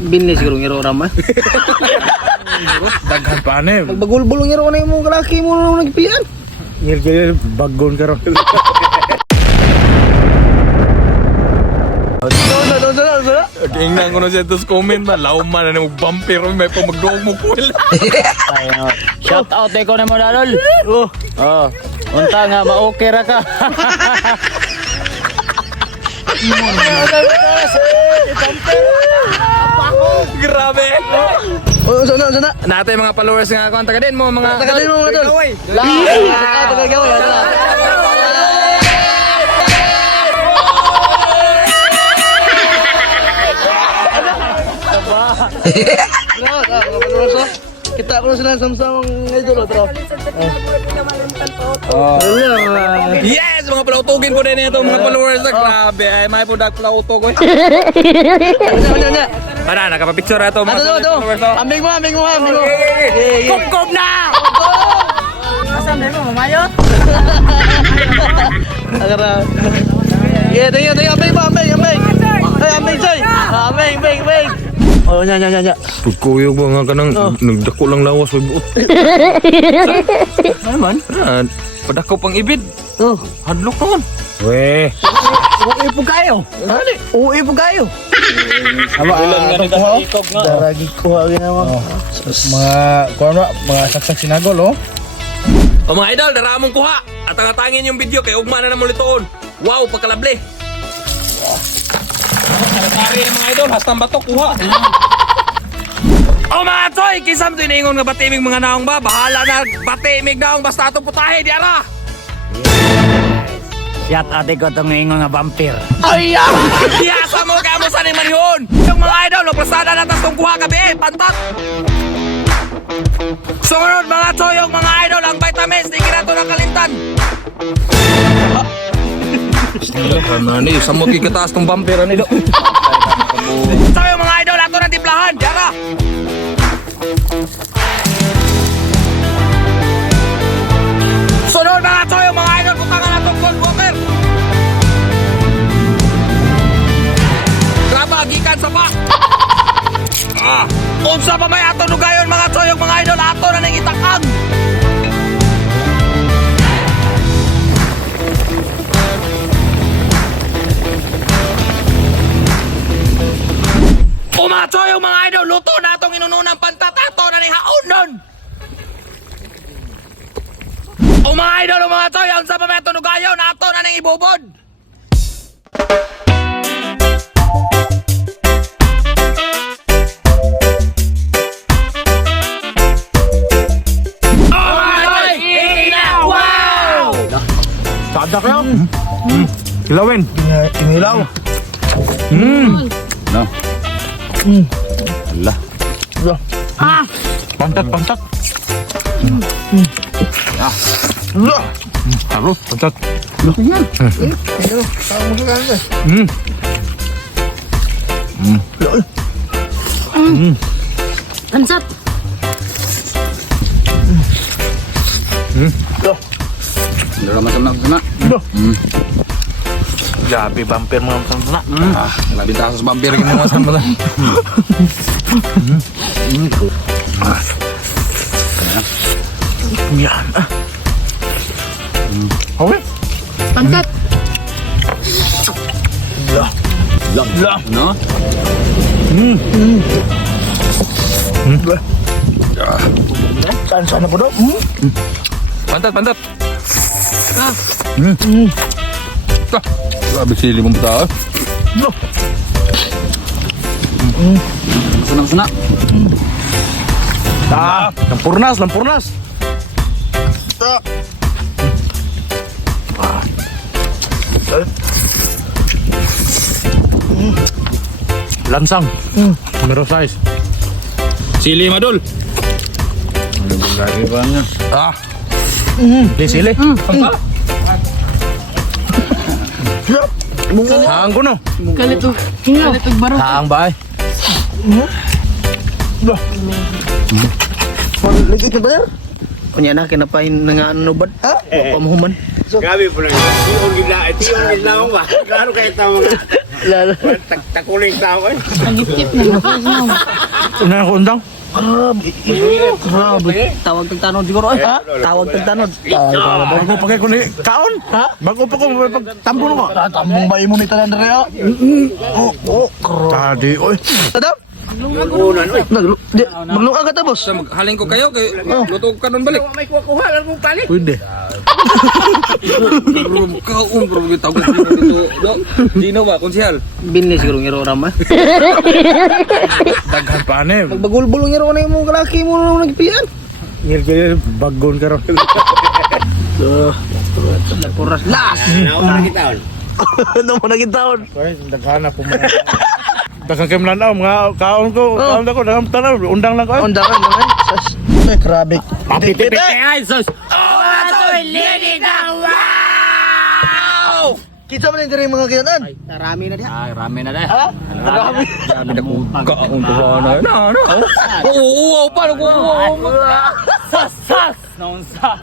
Binis siguro ngiro ramay. Daghan pa na eh. Magbagulbulong ngiro na yung kalaki mo na nagpian. Ngil-ngil, bagon ka ron. Tingnan ko na siya tos comment ba. Lauman na mo vampire. May pamagdoog mo kuwil. Shout out ko na mo Darol. Oh. Unta nga ma-okay ra ka. Grabe. Oh, sana. Natin mga followers nga ako. Taga din mo mga. Taga din mo mga tol. Tagagaway. Kita ko na sila samsamang idol tro. Yes! Mga plautugin ko din ito mga followers. Grabe. Ay may po nagplauto ko. Para nakapapicture ito mga followers. Ambing mo. Kup na! Asan na mo mamayot? Agara. Yeah, thank you. Ambing. Hey, ambing say. Ambing. Oh, nya. Pagkuyog mo nga ka nang nagdako lang lawas may buot. Ano man? Padako pang ibid. Oh, Hadlok naman. Weh. uwi po kayo. Ilan nga nagkakikog nga. Daragi ko agin naman. Mga saksak sinagol oh. O mga idol, daramong kuha. At tangatangin yung video kay ugma na namuli toon. Wow, pagkalabli. Kari mga idol, hastang batok kuha. O mga toy, kisam to iningon nga batimig mga naong ba? Bahala na batimig naong basta itong putahe, di ara. Shout out ko tong ingon nga vampire. Iyasa mo ka mo sa ni manihon. Yung mga idol, plasada na tas tong kuha gabi, pantat. Sunod mga toy, yung mga idol, ang vitamins, di kinato ng kalintan. Ano ni, samot kikataas tong vampire nilo. So yung mga idol, ato na timplahan, di ara. Sunod mga toy, yung mga idol, butangan na tong cold water. Graba, gikan sa pa. Unsa pa may ato nugayon mga toy, yung mga idol, ato na nang itakang. Umato yung mga idol, luto na itong inununang pantatato na ni Haunon. O mga idol, mga toy, ang sa pameto nugayon, ato na ning ibubod. Oh mga toy, hindi na, wow! Sadak lang. Hilawin. Inilaw. No. Allah. Pantat. Taro, pantat. Ansat. Grabe, vampire mga masama. Labing tasos vampire gini mga masama. Yan. Hawi. Pangkat. Lang. No? Sana po daw. Pantat. Grabe sili mong bata. Sana. Lampurnas. Lansang. Numero 6. Sili madul. Lagi ba niya? Sili. Hang ko no. Kalitog. Kalitog baro. Hang ba ay? Ligit na ba yan? Kunya na, kinapain na nga ano ba? Pamuhuman. Grabe po lang. Tiyon gila. Tiyon gila ako ba? Klaro kayo tao mga. Lalo. Takuling tao eh. Ang gip-gip na. Una ako undang. Grabe. Tawag tag tanod siguro ay. Ha? Tawag tag tanod. Bago pa kay kuno kaon? Ha? Bago pa ko tambo no. Tambong ba imo ni tanan dere ha? Tadi oy. Tadam. Unan oy. Maglung agad ta boss. Haling ko kayo kay luto ka nun balik. May kuha lang mong palit. Pwede. Bro bitaw ko dito. Dino ba konsyal? Binli siguro ngiro ram. Daghan pa ni. Magbagulbul ngiro na imong kalaki mo nang nagpian. Ngil bagon karon. Puras las. Nauna na kita. Ano mo nagitaon? Daghan na po mo. Daghan kay mlanaw mga kaon ko, kaon ko daghan tanaw, undang lang ko. Onda ka naman. Ay grabe. Pipiti ay sus. Kita man diri mga kinanan. Rami na diha. Ay, rami na deh. Ha? Grabe. Sabi na ko kaon ko na. Oo, paano ko? Sas sas. Naunsa.